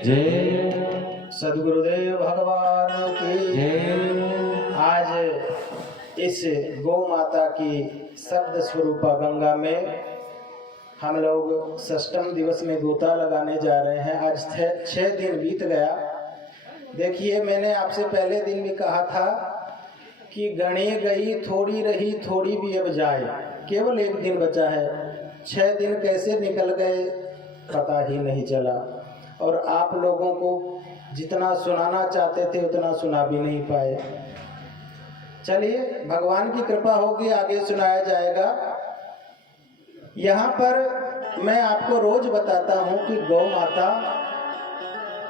जय। सद्गुरुदेव भगवान की जय। आज इस गौ माता की शब्द स्वरूपा गंगा में हम लोग षष्ठम दिवस में गोता लगाने जा रहे हैं। आज 6 दिन बीत गया। देखिए, मैंने आपसे पहले दिन भी कहा था कि गणी गई थोड़ी रही, थोड़ी भी अब जाए। केवल 1 दिन बचा है। 6 दिन कैसे निकल गए पता ही नहीं चला, और आप लोगों को जितना सुनाना चाहते थे उतना सुना भी नहीं पाए। चलिए, भगवान की कृपा होगी, आगे सुनाया जाएगा। यहाँ पर मैं आपको रोज बताता हूँ कि गौ माता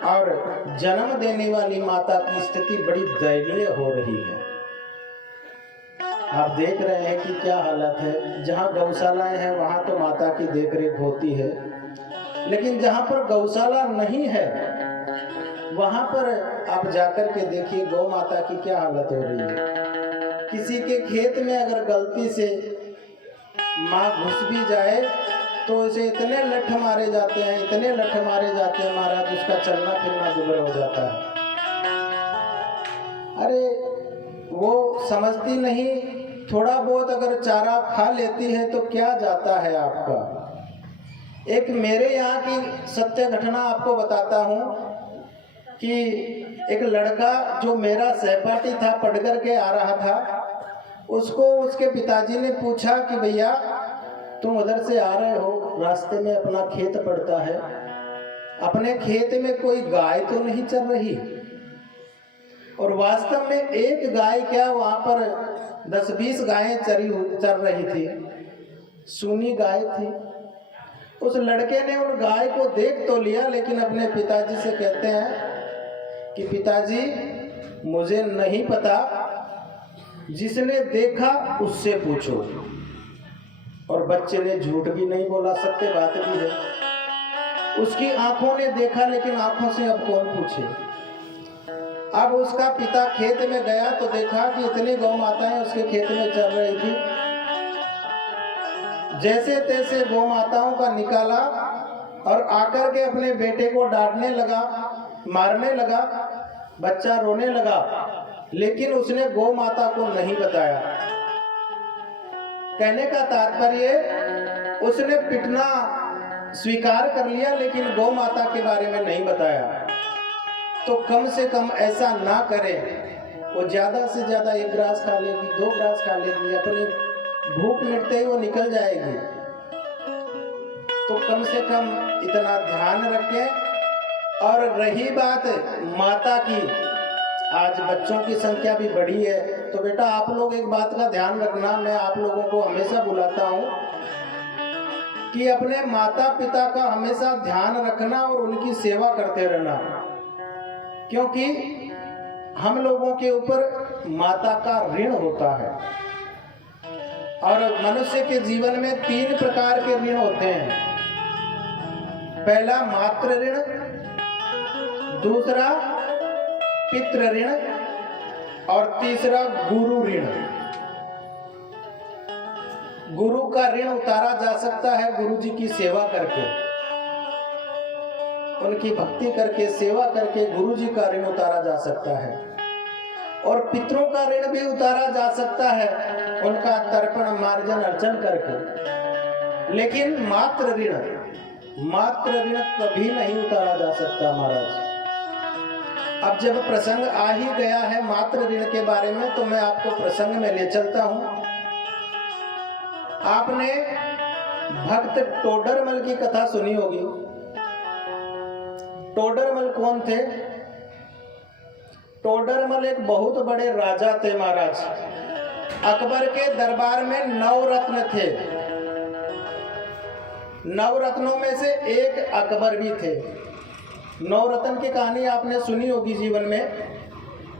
और जन्म देने वाली माता की स्थिति बड़ी दयनीय हो रही है। आप देख रहे हैं कि क्या हालत है। जहाँ गौशालाएं हैं वहाँ तो माता की देखरेख होती है, लेकिन जहाँ पर गौशाला नहीं है वहाँ पर आप जाकर के देखिए गौ माता की क्या हालत हो रही है। किसी के खेत में अगर गलती से माँ घुस भी जाए तो उसे इतने लठ मारे जाते हैं, इतने लठ मारे जाते हैं महाराज, उसका चलना फिरना दुभर हो जाता है। अरे वो समझती नहीं, थोड़ा बहुत अगर चारा खा लेती है तो क्या जाता है आपका। एक मेरे यहाँ की सत्य घटना आपको बताता हूँ कि एक लड़का जो मेरा सहपाठी था, पढ़ कर के आ रहा था, उसको उसके पिताजी ने पूछा कि भैया तुम उधर से आ रहे हो, रास्ते में अपना खेत पड़ता है, अपने खेत में कोई गाय तो नहीं चल रही। और वास्तव में एक गाय क्या, वहां पर 10-20 गायें चल रही थी, सूनी गाय थी। उस लड़के ने उन गाय को देख तो लिया, लेकिन अपने पिताजी से कहते हैं कि पिताजी मुझे नहीं पता, जिसने देखा उससे पूछो। और बच्चे ने झूठ भी नहीं बोला, सत्य बात भी है। उसकी आंखों ने देखा, लेकिन आंखों से अब कौन पूछे। अब उसका पिता खेत में गया तो देखा कि इतनी गौ माताएं उसके खेत में चल रही थी। जैसे तैसे गौ माताओं का निकाला और आकर के अपने बेटे को डांटने लगा, मारने लगा। बच्चा रोने लगा, लेकिन उसने गौ माता को नहीं बताया। कहने का तात्पर्य, उसने पिटना स्वीकार कर लिया, लेकिन गौ माता के बारे में नहीं बताया। तो कम से कम ऐसा ना करे। वो ज्यादा से ज्यादा 1 ग्रास खा लेगी, 2 ग्रास खा लेगी, अपनी भूख मिटते ही वो निकल जाएगी। तो कम से कम इतना ध्यान रखें। और रही बात माता की, आज बच्चों की संख्या भी बढ़ी है, तो बेटा आप लोग एक बात का ध्यान रखना। मैं आप लोगों को हमेशा बुलाता हूँ कि अपने माता पिता का हमेशा ध्यान रखना और उनकी सेवा करते रहना, क्योंकि हम लोगों के ऊपर माता का ऋण होता है। और मनुष्य के जीवन में 3 प्रकार के ऋण होते हैं। पहला मातृ ऋण, दूसरा पितृ ऋण, और तीसरा गुरु ऋण। गुरु का ऋण उतारा जा सकता है गुरु जी की सेवा करके, उनकी भक्ति करके, सेवा करके गुरु जी का ऋण उतारा जा सकता है। और पितरों का ऋण भी उतारा जा सकता है, उनका तर्पण मार्जन अर्चन करके। लेकिन मातृ ऋण कभी नहीं उतारा जा सकता महाराज। अब जब प्रसंग आ ही गया है मातृ ऋण के बारे में, तो मैं आपको प्रसंग में ले चलता हूं। आपने भक्त टोडरमल की कथा सुनी होगी। टोडरमल कौन थे? टोडरमल एक बहुत बड़े राजा थे महाराज। अकबर के दरबार में 9 रत्न थे। 9 रत्नों में से एक अकबर भी थे। 9 रत्न की कहानी आपने सुनी होगी जीवन में।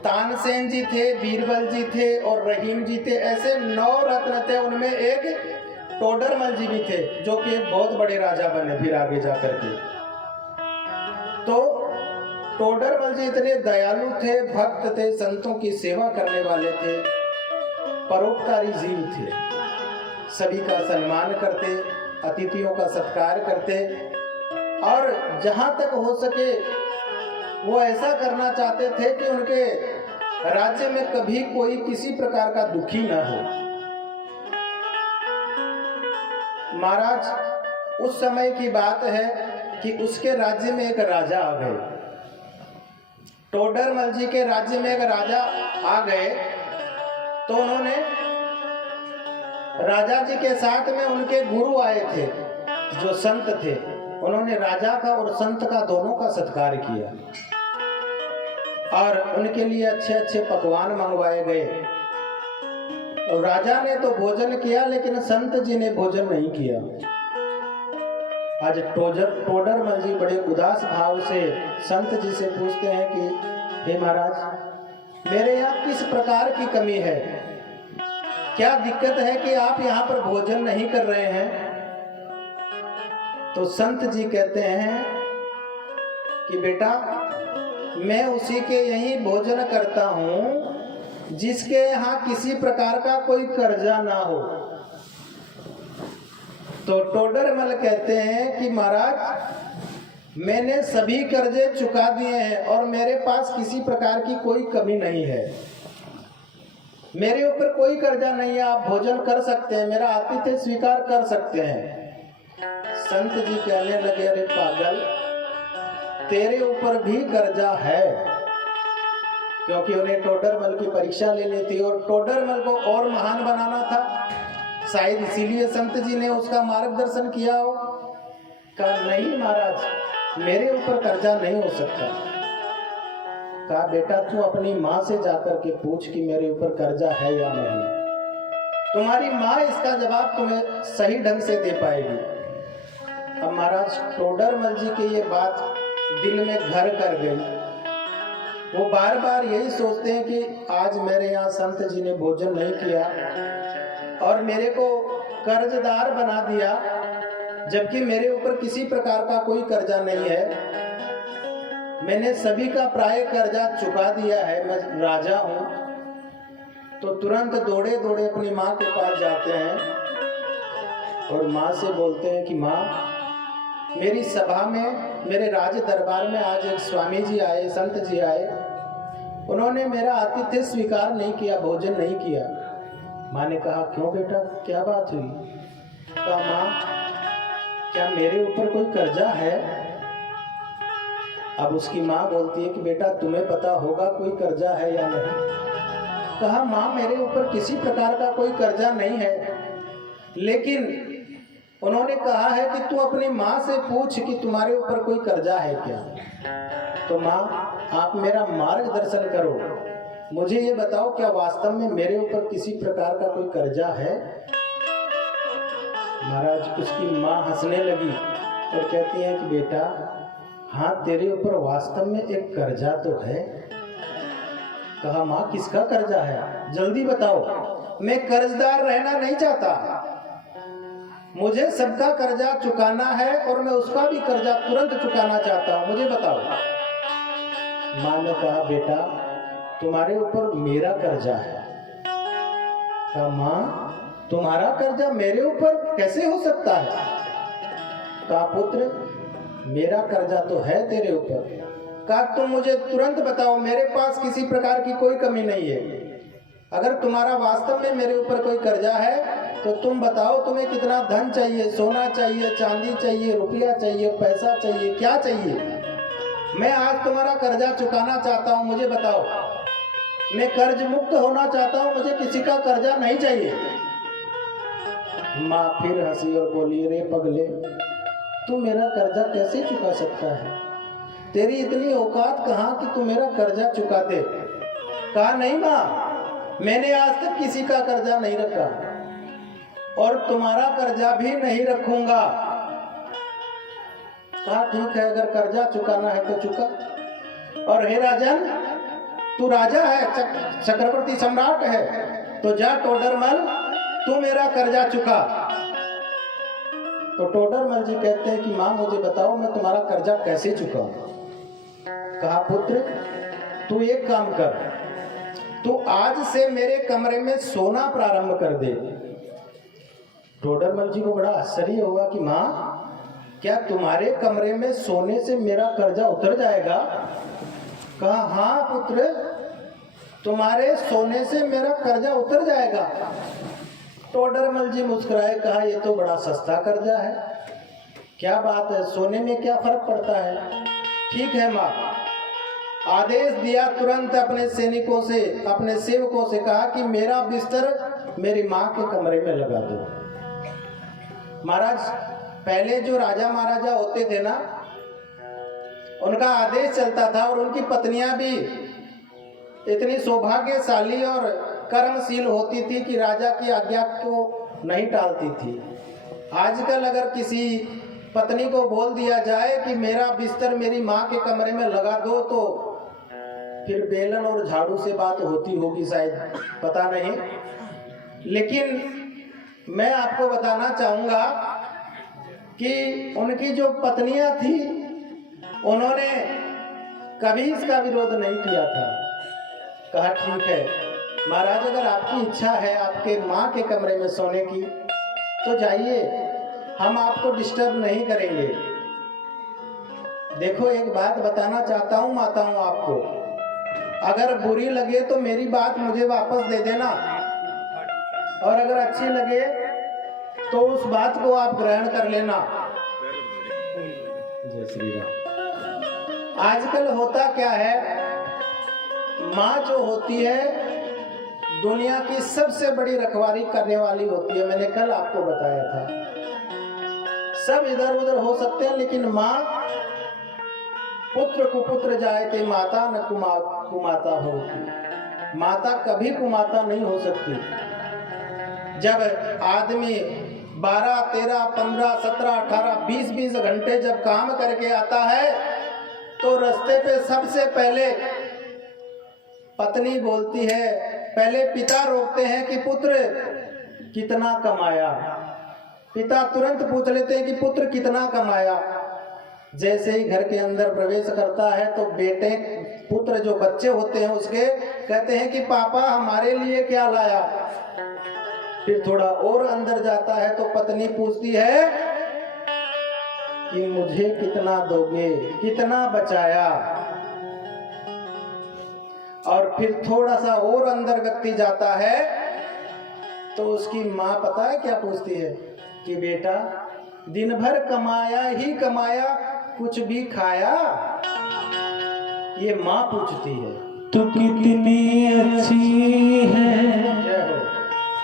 तानसेन जी थे, बीरबल जी थे और रहीम जी थे। ऐसे 9 रत्न थे, उनमें एक टोडरमल जी भी थे, जो कि बहुत बड़े राजा बने फिर आगे जाकर के। तो टोडरमल जी इतने दयालु थे, भक्त थे, संतों की सेवा करने वाले थे, परोपकारी जीव थे। सभी का सम्मान करते, अतिथियों का सत्कार करते, और जहां तक हो सके वो ऐसा करना चाहते थे कि उनके राज्य में कभी कोई किसी प्रकार का दुखी न हो। महाराज उस समय की बात है कि उसके राज्य में एक राजा आ गए। टोडरमल जी के राज्य में एक राजा आ गए तो उन्होंने राजा जी के साथ में उनके गुरु आए थे जो संत थे, उन्होंने राजा का और संत का दोनों का सत्कार किया और उनके लिए अच्छे अच्छे पकवान मंगवाए गए। और राजा ने तो भोजन किया लेकिन संत जी ने भोजन नहीं किया। आज टोडरमल जी बड़े उदास भाव से संत जी से पूछते हैं कि हे महाराज, मेरे यहाँ किस प्रकार की कमी है, क्या दिक्कत है कि आप यहाँ पर भोजन नहीं कर रहे हैं? तो संत जी कहते हैं कि बेटा, मैं उसी के यही भोजन करता हूँ जिसके यहाँ किसी प्रकार का कोई कर्जा ना हो। तो टोडरमल कहते हैं कि महाराज, मैंने सभी कर्जे चुका दिए हैं और मेरे पास किसी प्रकार की कोई कमी नहीं है, मेरे ऊपर कोई कर्जा नहीं है, आप भोजन कर सकते हैं, मेरा आतिथ्य स्वीकार कर सकते हैं। संत जी कहने लगे, अरे पागल, तेरे ऊपर भी कर्जा है, क्योंकि उन्हें टोडरमल की परीक्षा लेनी थी और टोडरमल को और महान बनाना था। शायद इसीलिए संत जी ने उसका मार्गदर्शन किया हो। कहा नहीं महाराज, मेरे ऊपर कर्जा नहीं हो सकता। कहा बेटा, तू अपनी माँ से जाकर के पूछ कि मेरे ऊपर कर्जा है या नहीं। तुम्हारी माँ इसका जवाब तुम्हें सही ढंग से दे पाएगी। अब महाराज टोडरमल जी की ये बात दिल में घर कर गई। वो बार बार यही सोचते हैं कि आज मेरे यहाँ संत जी ने भोजन नहीं किया और मेरे को कर्जदार बना दिया, जबकि मेरे ऊपर किसी प्रकार का कोई कर्जा नहीं है, मैंने सभी का प्राय कर्जा चुका दिया है, मैं राजा हूँ। तो तुरंत दौड़े दौड़े अपनी माँ के पास जाते हैं और माँ से बोलते हैं कि माँ, मेरी सभा में, मेरे राज दरबार में आज एक स्वामी जी आए, संत जी आए, उन्होंने मेरा आतिथ्य स्वीकार नहीं किया, भोजन नहीं किया। माँ ने कहा क्यों बेटा, क्या बात हुई? कहा माँ, क्या मेरे ऊपर कोई कर्जा है? अब उसकी माँ बोलती है कि बेटा, तुम्हें पता होगा कोई कर्जा है या नहीं। कहा माँ, मेरे ऊपर किसी प्रकार का कोई कर्जा नहीं है, लेकिन उन्होंने कहा है कि तू अपनी माँ से पूछ कि तुम्हारे ऊपर कोई कर्जा है क्या। तो माँ, आप मेरा मार्गदर्शन करो, मुझे ये बताओ, क्या वास्तव में मेरे ऊपर किसी प्रकार का कोई कर्जा है? महाराज उसकी माँ हंसने लगी और कहती है कि बेटा, हाँ, तेरे ऊपर वास्तव में एक कर्जा तो है। कहा माँ, किसका कर्जा है, जल्दी बताओ, मैं कर्जदार रहना नहीं चाहता, मुझे सबका कर्जा चुकाना है और मैं उसका भी कर्जा तुरंत चुकाना चाहता हूँ, मुझे बताओ। माँ ने कहा बेटा, तुम्हारे ऊपर मेरा कर्जा है। कहा माँ, तुम्हारा कर्जा मेरे ऊपर कैसे हो सकता है? कहा पुत्र, मेरा कर्जा तो है तेरे ऊपर। कहा तुम मुझे तुरंत बताओ, मेरे पास किसी प्रकार की कोई कमी नहीं है, अगर तुम्हारा वास्तव में मेरे ऊपर कोई कर्जा है तो तुम बताओ, तुम्हें कितना धन चाहिए, सोना चाहिए, चांदी चाहिए, रुपया चाहिए, पैसा चाहिए, क्या चाहिए? मैं आज तुम्हारा कर्जा चुकाना चाहता हूँ, मुझे बताओ, मैं कर्ज मुक्त होना चाहता हूँ, मुझे किसी का कर्जा नहीं चाहिए। माँ फिर हंसी और बोली, रे पगले, तू मेरा कर्जा कैसे चुका सकता है? तेरी इतनी औकात कहाँ कि तू मेरा कर्जा चुका दे? कहा नहीं माँ, मैंने आज तक किसी का कर्जा नहीं रखा और तुम्हारा कर्जा भी नहीं रखूंगा। कहा ठीक है, अगर कर्जा चुकाना है तो चुका। और हे राजन, तू राजा है, चक्रवर्ती सम्राट है, तो जा टोडरमल, तू मेरा कर्जा चुका। तो टोडरमल जी कहते हैं कि माँ मुझे बताओ, मैं तुम्हारा कर्जा कैसे चुकाऊं? कहा पुत्र, तू एक काम कर, तू आज से मेरे कमरे में सोना प्रारंभ कर दे। टोडरमल जी को बड़ा आश्चर्य हुआ कि माँ, क्या तुम्हारे कमरे में सोने से मेरा कर्जा उतर जाएगा? कहा हाँ पुत्र, तुम्हारे सोने से मेरा कर्जा उतर जाएगा। टोडरमल जी मुस्कुराए, कहा ये तो बड़ा सस्ता कर्जा है, क्या बात है, सोने में क्या फर्क पड़ता है। ठीक है माँ। आदेश दिया, तुरंत अपने सैनिकों से, अपने सेवकों से कहा कि मेरा बिस्तर मेरी माँ के कमरे में लगा दो। महाराज, पहले जो राजा महाराजा होते थे ना, उनका आदेश चलता था और उनकी पत्नियां भी इतनी सौभाग्यशाली और कर्मशील होती थी कि राजा की आज्ञा को नहीं टालती थी। आजकल अगर किसी पत्नी को बोल दिया जाए कि मेरा बिस्तर मेरी माँ के कमरे में लगा दो, तो फिर बेलन और झाड़ू से बात होती होगी शायद, पता नहीं। लेकिन मैं आपको बताना चाहूंगा कि उनकी जो पत्नियां थी, उन्होंने कभी इसका विरोध नहीं किया था। कहा ठीक है महाराज, अगर आपकी इच्छा है आपके माँ के कमरे में सोने की तो जाइए, हम आपको डिस्टर्ब नहीं करेंगे। देखो, एक बात बताना चाहता हूँ माताओं आपको, अगर बुरी लगे तो मेरी बात मुझे वापस दे देना, और अगर अच्छी लगे तो उस बात को आप ग्रहण कर लेना। जय श्री राम। आजकल होता क्या है, माँ जो होती है दुनिया की सबसे बड़ी रखवाली करने वाली होती है। मैंने कल आपको बताया था, सब इधर उधर हो सकते हैं, लेकिन माँ, पुत्र कुपुत्र जायते माता न कुमाता होती। माता कभी कुमाता नहीं हो सकती। जब आदमी 12, 13, 15, 17, 18, 20 घंटे जब काम करके आता है, तो रास्ते पे सबसे पहले पत्नी बोलती है, पहले पिता रोकते हैं कि पुत्र कितना कमाया। पिता तुरंत पूछ लेते हैं कि पुत्र कितना कमाया। जैसे ही घर के अंदर प्रवेश करता है तो बेटे, पुत्र जो बच्चे होते हैं उसके, कहते हैं कि पापा हमारे लिए क्या लाया। फिर थोड़ा और अंदर जाता है तो पत्नी पूछती है कि मुझे कितना दोगे, कितना बचाया। और फिर थोड़ा सा और अंदर व्यक्ति जाता है तो उसकी माँ पता है क्या पूछती है कि बेटा दिन भर कमाया ही कमाया, कुछ भी खाया। ये माँ पूछती है। तू कितनी अच्छी है,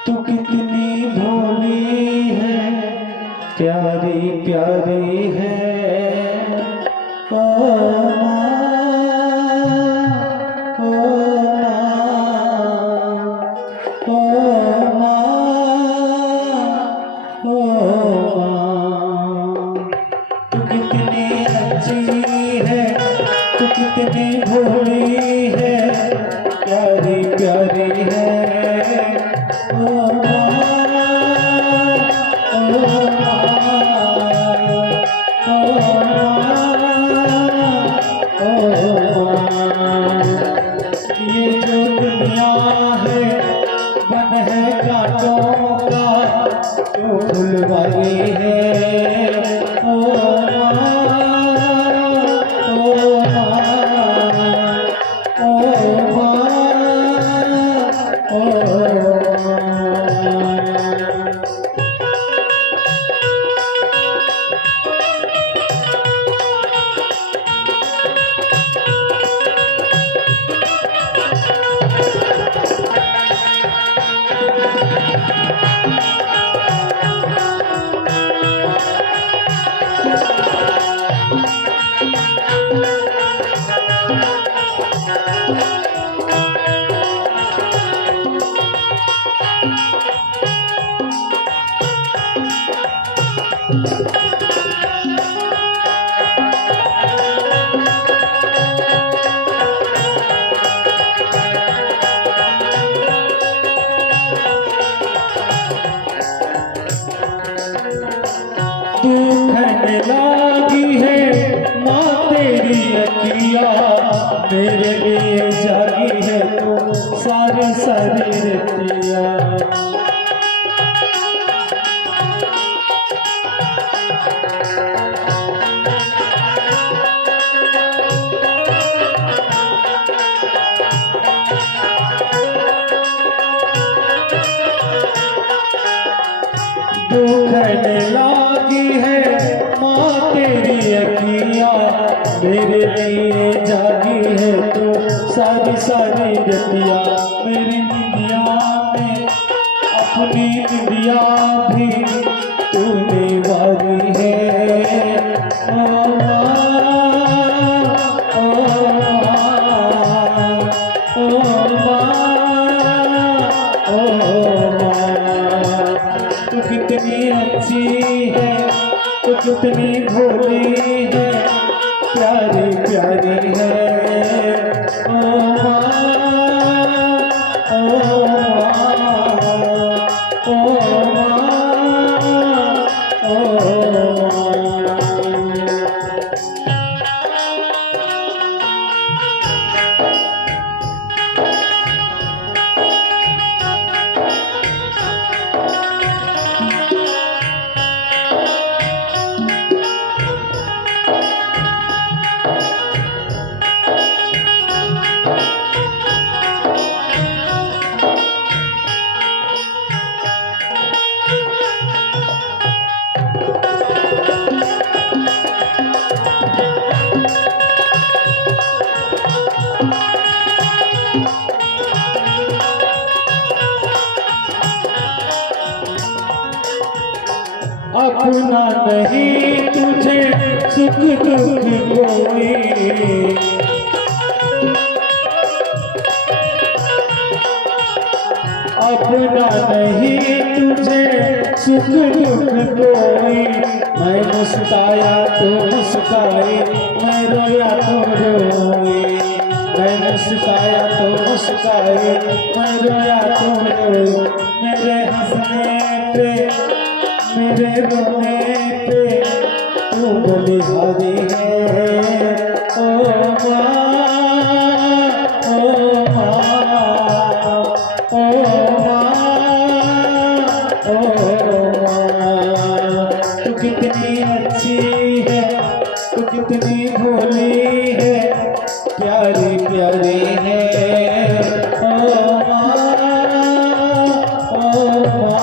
तू कितनी भोली है, प्यारी प्यारी है ओ कितनी भोली है, प्यारी प्यारी है ओ ये जो दुनिया है बन है कांटों का, जो फुलवारी है लागी है माँ तेरी अखिया, मेरे लिए जागी है तो सारी सारी रतिया। मेरे लिए जागी है तो सारी सारी रतिया मेरी निंदिया में अपनी निंदिया भी तूने वारी है। ओ तू कितनी अच्छी है, तू कितनी भोली है, प्यारी प्यारी है। ओ अपना नहीं तुझे सुख दुख कोई, अपना नहीं तुझे सुख दुख कोई। मैं मुस्काया तो मुस्काई, मैं रोया तो रोई, मैं मुस्काया तो मुस्काई, मैं रोया तो रोई। मेरे हंसने पे मेरे रोने पे तू बलिहारी है। ओ माँ, ओ माँ, ओ माँ, ओ माँ। तू कितनी अच्छी है, तू कितनी भोली है, प्यारी प्यारी है। ओ माँ, ओ माँ,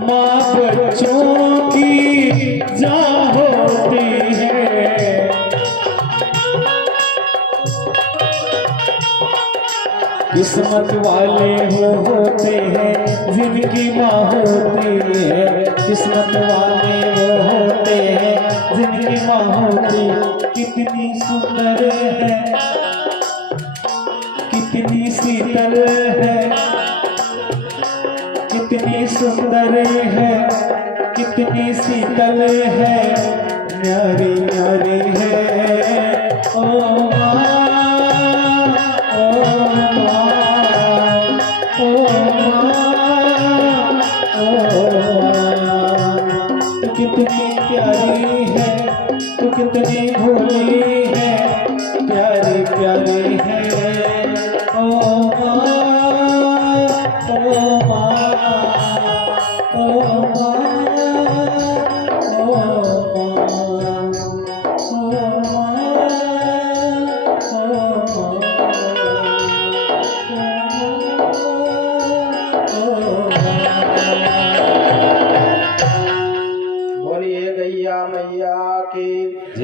माँ बच्चों की जान होती है, किस्मत वाले होते हैं जिनकी माँ होती है, किस्मत वाले वो होते हैं जिनकी माँ होती। कितनी सुंदर है, कितनी शीतल है, कितनी सुंदर है, कितनी शीतल है, न्यारी न्यारी है। ओ माँ, ओ माँ, ओ माँ, ओ माँ। तू कितनी प्यारी है, तू कितनी भोली है, प्यारी प्यारी है। ओ माँ, ओ माँ, oh